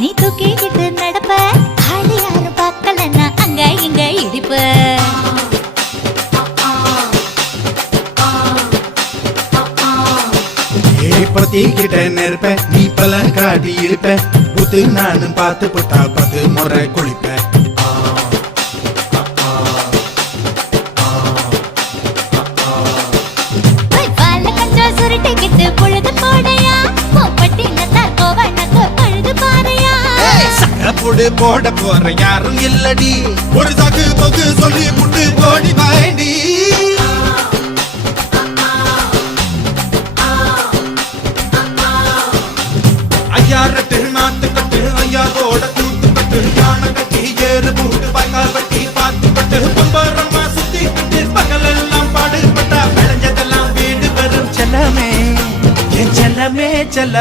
நீ தூக்கிக்கிட்டு நடப்ப ஆளு யாரும் பார்க்கலன்னா அங்க இங்க இடிப்ப பத்திக்கிட்ட நெருப்ப நீ பல காட்டி இருப்ப புத்து நானும் பார்த்து புட்டா 10 முறை குளிப்பேன் சுருட்டிக்கிட்டு பொழுது போடையா போப்பட்டி நத்தா கோவனக்கு பழுது பாறையா சகப்புடு போட போற யாரும் இல்லடி ஒரு சாக்கு போக்கு சொல்லி புட்டு போடி வாண்டி ஐயாரட்டு நாத்து கட்டு ஐயாவோட கூத்து கட்டு யானை கட்டி ஏறு பூட்டு பாய்க்கால் வட்டி பார்த்து கட்டு பொம்பரமா சுத்தி கட்டு பகலெல்லாம் பாடுபட்டா விளைஞ்சதெல்லாம் வீடு வரும் செல்லமே என் செல்லமே செல்ல